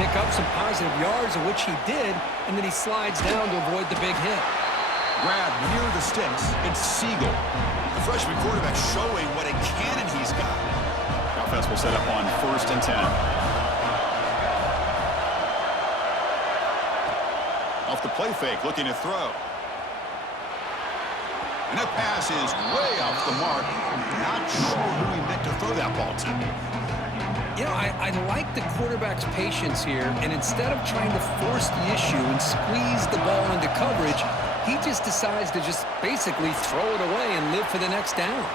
pick up some positive yards, of which he did, and then he slides down to avoid the big hit. Grab near the sticks. It's Siegel. The freshman quarterback showing what a cannon he's got. The offense will set up on 1st and 10. Off the play fake, looking to throw. And that pass is way off the mark. Not sure who he meant to throw that ball to. You know, I like the quarterback's patience here, and instead of trying to force the issue and squeeze the ball into coverage, he just decides to just basically throw it away and live for the next down.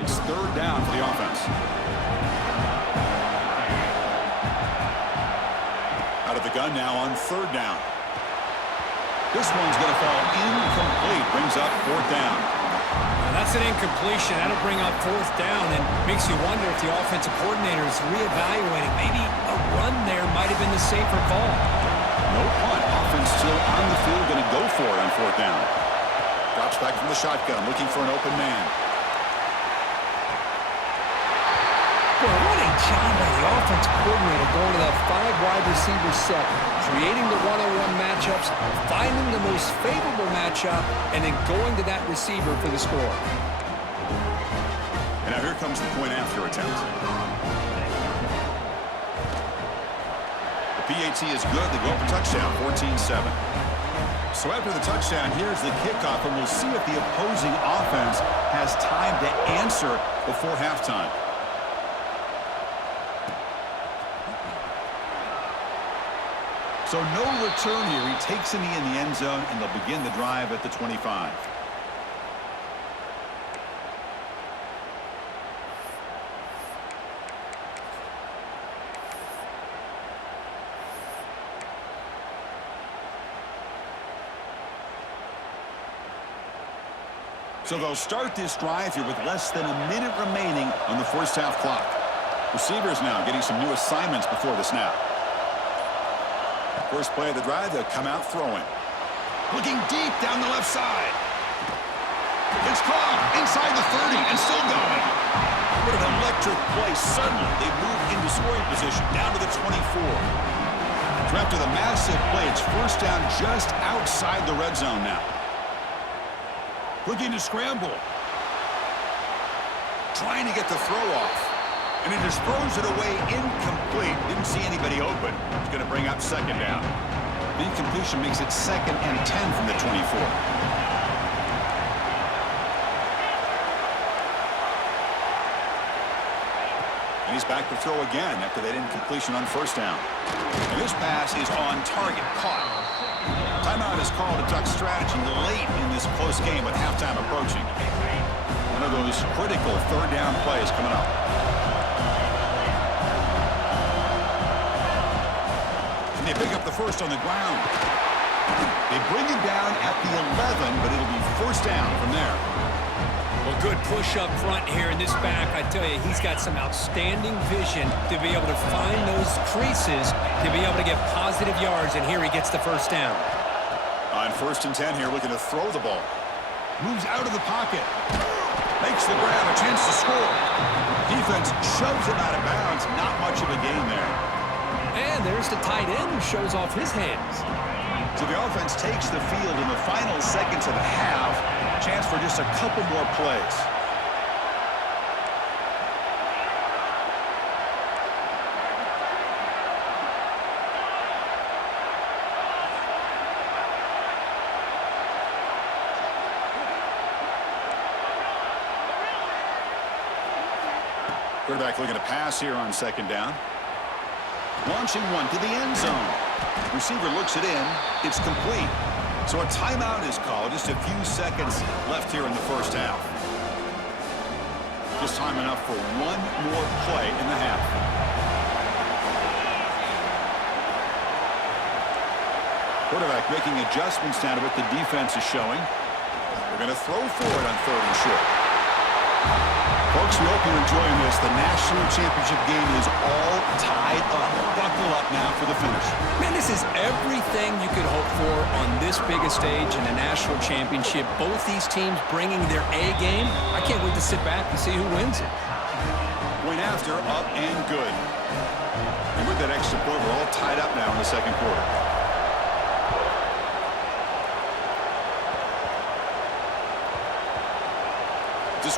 It's 3rd down for the offense. Out of the gun now on 3rd down. This one's going to fall incomplete. Brings up 4th down. Now that's an incompletion. That'll bring up 4th down and makes you wonder if the offensive coordinator is reevaluating. Maybe a run there might have been the safer call. No punt. Offense still on the field. Going to go for it on 4th down. Drops back from the shotgun, looking for an open man. Boy, what a job by the offensive coordinator going to that 5-wide receiver set, creating the one-on-one matchups, finding the most favorable matchup, and then going to that receiver for the score. And now here comes the point after attempt. The PAT is good. They go up a touchdown, 14-7. So after the touchdown, here's the kickoff, and we'll see if the opposing offense has time to answer before halftime. So no return here. He takes a knee in the end zone, and they'll begin the drive at the 25. So they'll start this drive here with less than a minute remaining on the first half clock. Receivers now getting some new assignments before the snap. First play of the drive, they'll come out throwing. Looking deep down the left side. It's caught inside the 30 and still going. What an electric play. Suddenly, they move into scoring position down to the 24. So after the massive play, it's first down just outside the red zone now. Looking to scramble. Trying to get the throw off. And he just throws it away incomplete. Didn't see anybody open. He's going to bring up 2nd down. The incompletion makes it 2nd and 10 from the 24. And he's back to throw again after that incompletion on 1st down. And this pass is on target. Caught. Timeout is called to duck strategy late in this close game with halftime approaching. One of those critical 3rd down plays coming up. They pick up the first on the ground. They bring him down at the 11, but it'll be first down from there. Well, good push up front here in this back. I tell you, he's got some outstanding vision to be able to find those creases, to be able to get positive yards, and here he gets the first down. On 1st and 10 here, looking to throw the ball. Moves out of the pocket. Makes the grab, a chance to score. Defense shoves him out of bounds. Not much of a gain there. And there's the tight end who shows off his hands. So the offense takes the field in the final seconds of the half. Chance for just a couple more plays. Quarterback looking to pass here on 2nd down. Launching one to the end zone. Receiver looks it in. It's complete. So a timeout is called. Just a few seconds left here in the first half. Just time enough for one more play in the half. Quarterback making adjustments now to what the defense is showing. They're going to throw for it on 3rd and short. Folks, we hope you're enjoying this. The national championship game is all tied up. Buckle up now for the finish. Man, this is everything you could hope for on this biggest stage in the national championship. Both these teams bringing their A game. I can't wait to sit back and see who wins it. Point after, up and good. And with that extra point, we're all tied up now in the second quarter.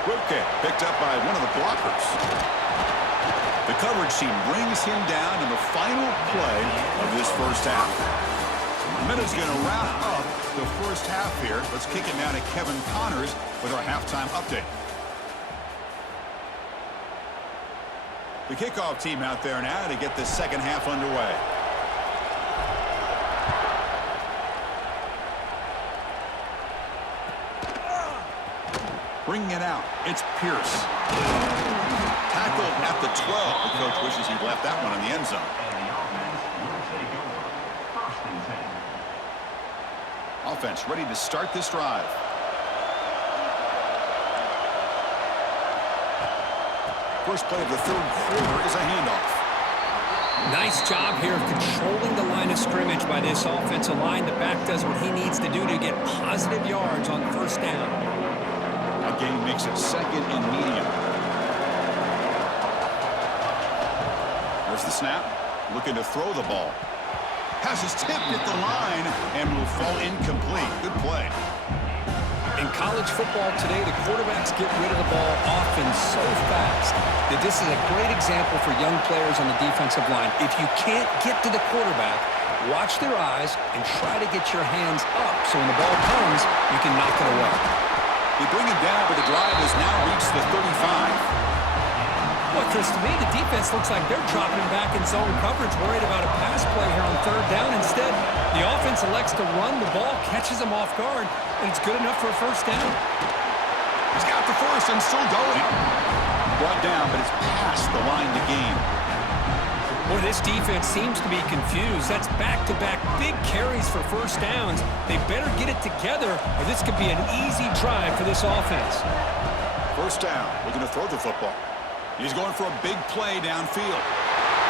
Squibke picked up by one of the blockers. The coverage team brings him down in the final play of this first half. Minutes going to wrap up the first half here. Let's kick it now to Kevin Connors with our halftime update. The kickoff team out there now to get the second half underway. Bringing it out, it's Pierce. Tackled at the 12. The coach wishes he'd left that one in the end zone. Offense ready to start this drive. First play of the third quarter is a handoff. Nice job here of controlling the line of scrimmage by this offensive line. The back does what he needs to do to get positive yards on first down. Gain makes it second and medium. There's the snap. Looking to throw the ball. Pass is tipped at the line and will fall incomplete. Good play. In college football today, the quarterbacks get rid of the ball often so fast that this is a great example for young players on the defensive line. If you can't get to the quarterback, watch their eyes and try to get your hands up so when the ball comes, you can knock it away. They bring it down, but the drive has now reached the 35. Well, Chris, to me, the defense looks like they're dropping back in zone coverage, worried about a pass play here on third down. Instead, the offense elects to run the ball, catches them off guard, and it's good enough for a first down. He's got the first and still going. Brought down, but it's past the line to gain. Boy, this defense seems to be confused. That's back-to-back big carries for first downs. They better get it together, or this could be an easy drive for this offense. First down, looking to throw the football. He's going for a big play downfield.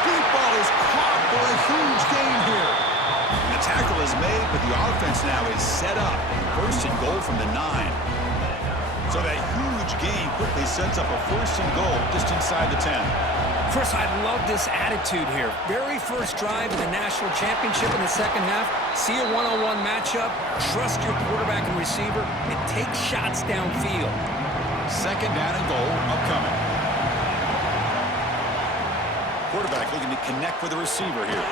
Deep ball is caught for a huge gain here. And the tackle is made, but the offense now is set up. First and goal from the 9. So that huge gain quickly sets up a first and goal just inside the 10. Chris, I love this attitude here. Very first drive in the national championship in the second half. See a one-on-one matchup. Trust your quarterback and receiver and take shots downfield. Second down and goal upcoming. Quarterback looking to connect with the receiver here.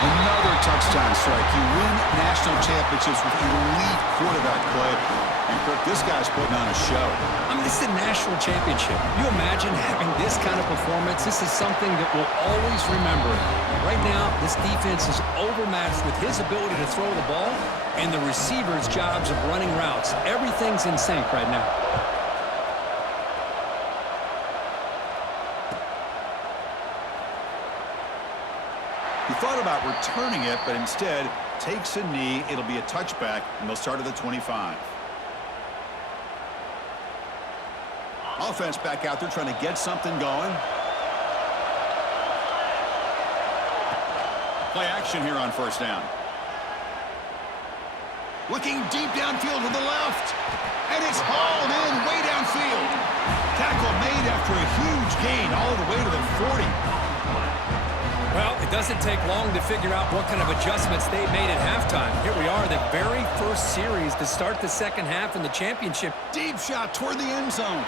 Another touchdown strike. You win national championships with elite quarterback play. And, Kirk, this guy's putting on a show. I mean, this is a national championship. You imagine having this kind of performance? This is something that we'll always remember. Right now, this defense is overmatched with his ability to throw the ball and the receiver's jobs of running routes. Everything's in sync right now. He thought about returning it, but instead takes a knee. It'll be a touchback, and they'll start at the 25. Offense back out there trying to get something going. Play action here on first down. Looking deep downfield to the left. And it's hauled in way downfield. Tackle made after a huge gain all the way to the 40. Well, it doesn't take long to figure out what kind of adjustments they made at halftime. Here we are, the very first series to start the second half in the championship. Deep shot toward the end zone.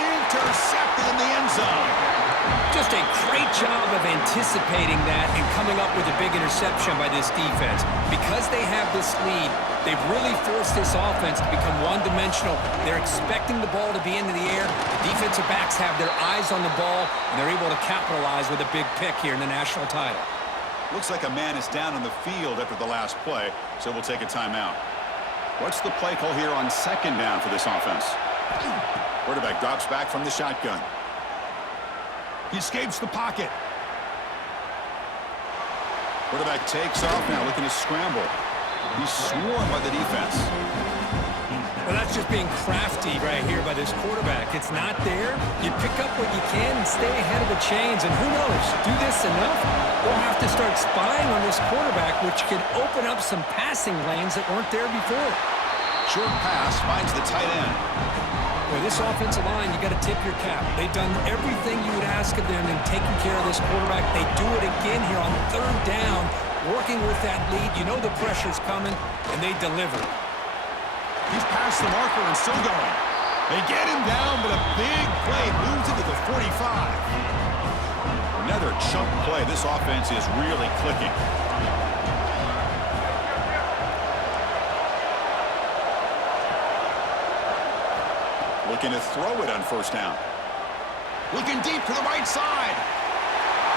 Intercepted in the end zone. Just a great job of anticipating that and coming up with a big interception by this defense. Because they have this lead, they've really forced this offense to become one-dimensional. They're expecting the ball to be into the air. The defensive backs have their eyes on the ball, and they're able to capitalize with a big pick here in the national title. Looks like a man is down on the field after the last play, so we'll take a timeout. What's the play call here on second down for this offense? Quarterback drops back from the shotgun. He escapes the pocket. Quarterback takes off now, looking to scramble. He's swarmed by the defense. Well, that's just being crafty right here by this quarterback. It's not there. You pick up what you can and stay ahead of the chains. And who knows, do this enough, they'll have to start spying on this quarterback, which could open up some passing lanes that weren't there before. Short pass finds the tight end. Boy, this offensive line, you got to tip your cap. They've done everything you would ask of them in taking care of this quarterback. They do it again here on third down, working with that lead. You know the pressure's coming, and they deliver. He's past the marker and still going. They get him down, but a big play moves into the 45. Another chunk play. This offense is really clicking. Looking to throw it on first down. Looking deep to the right side.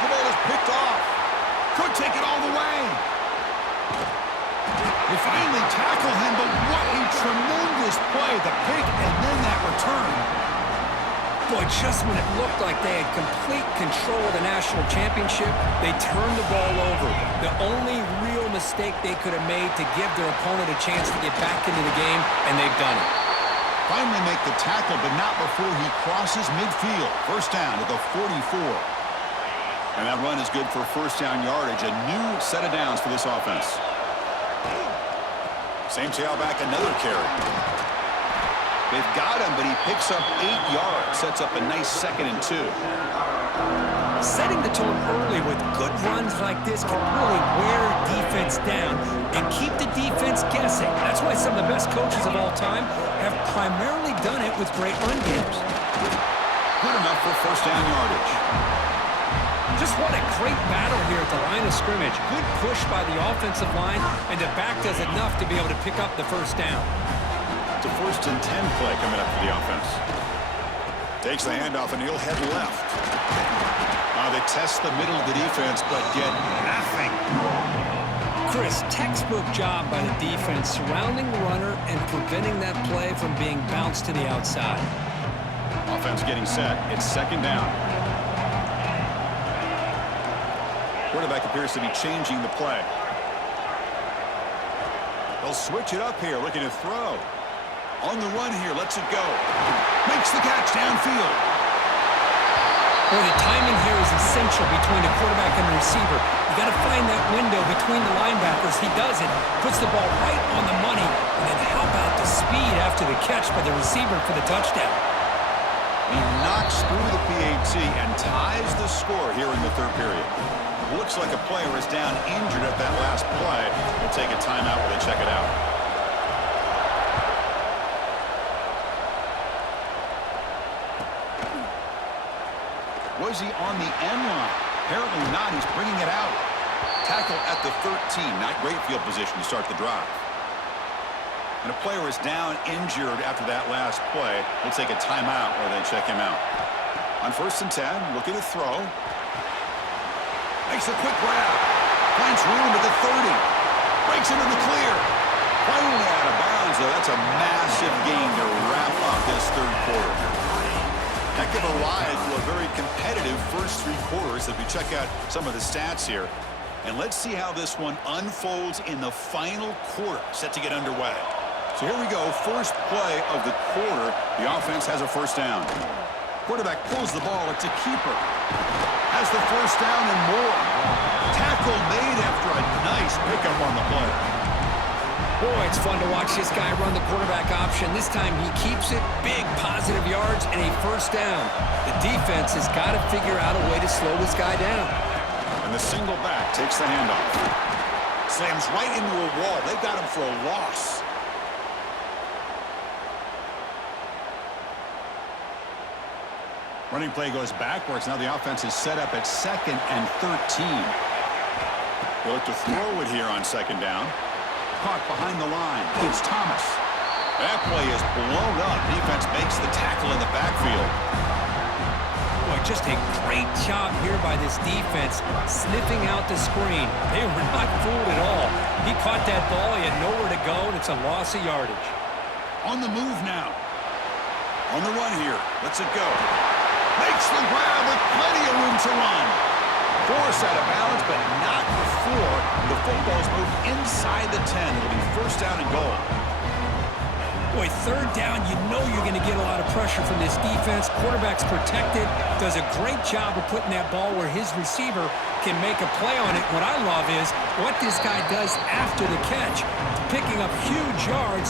The ball is picked off. Could take it all the way. They finally tackle him, but what a tremendous play. The pick and then that return. Boy, just when it looked like they had complete control of the national championship, they turned the ball over. The only real mistake they could have made to give their opponent a chance to get back into the game, and they've done it. Finally make the tackle, but not before he crosses midfield. First down at the 44. And that run is good for first down yardage. A new set of downs for this offense. Same tailback, another carry. They've got him, but he picks up 8 yards. Sets up a nice 2nd and 2. Setting the tone early with good runs like this can really wear defense down and keep the defense guessing. That's why some of the best coaches of all time have primarily done it with great run games. Good enough for first down yardage. Just what a great battle here at the line of scrimmage. Good push by the offensive line, and the back does enough to be able to pick up the first down. It's a 1st and 10 play coming up for the offense. Takes the handoff, and he'll head left. They test the middle of the defense, but get nothing. Chris, textbook job by the defense surrounding the runner and preventing that play from being bounced to the outside. Offense getting set. It's 2nd down. Quarterback appears to be changing the play. They'll switch it up here, looking to throw. On the run here, lets it go. Makes the catch downfield. Boy, the timing here is essential between the quarterback and the receiver. You got to find that window between the linebackers. He does it, puts the ball right on the money, and then how about the speed after the catch by the receiver for the touchdown? He knocks through the PAT and ties the score here in the 3rd period. Looks like a player is down injured at that last play. We'll take a timeout while they check it out. Was he on the end line? Apparently not. He's bringing it out. Tackle at the 13. Not great field position to start the drive. And a player is down injured after that last play. We'll take a timeout while they check him out. On 1st and 10, looking to throw. Makes a quick grab. Finds room at the 30. Breaks into the clear. Finally out of bounds, though. That's a massive gain to wrap up this 3rd quarter. Heck of a ride through a very competitive first 3 quarters as we check out some of the stats here. And let's see how this one unfolds in the final quarter, set to get underway. So here we go, first play of the quarter. The offense has a first down. Quarterback pulls the ball, it's a keeper. Has the first down and more. Tackle made after a nice pickup on the play. Boy, it's fun to watch this guy run the quarterback option. This time he keeps it, big positive yards, and a first down. The defense has got to figure out a way to slow this guy down. And the single back takes the handoff. Slams right into a wall. They've got him for a loss. Running play goes backwards. Now the offense is set up at 2nd and 13. They'll look to throw it here on 2nd down. Caught behind the line. It's Thomas. That play is blown up. Defense makes the tackle in the backfield. Boy, just a great job here by this defense, sniffing out the screen. They were not fooled at all. He caught that ball. He had nowhere to go, and it's a loss of yardage. On the move now. On the run here. Lets it go. Makes the grab with plenty of room to run. Forced out of bounds, but not before the football's moved inside the 10. It'll be first down and goal. Boy, Boy, third down, you know you're going to get a lot of pressure from this defense. Quarterback's protected, does a great job of putting that ball where his receiver can make a play on it. What I love is what this guy does after the catch, picking up huge yards.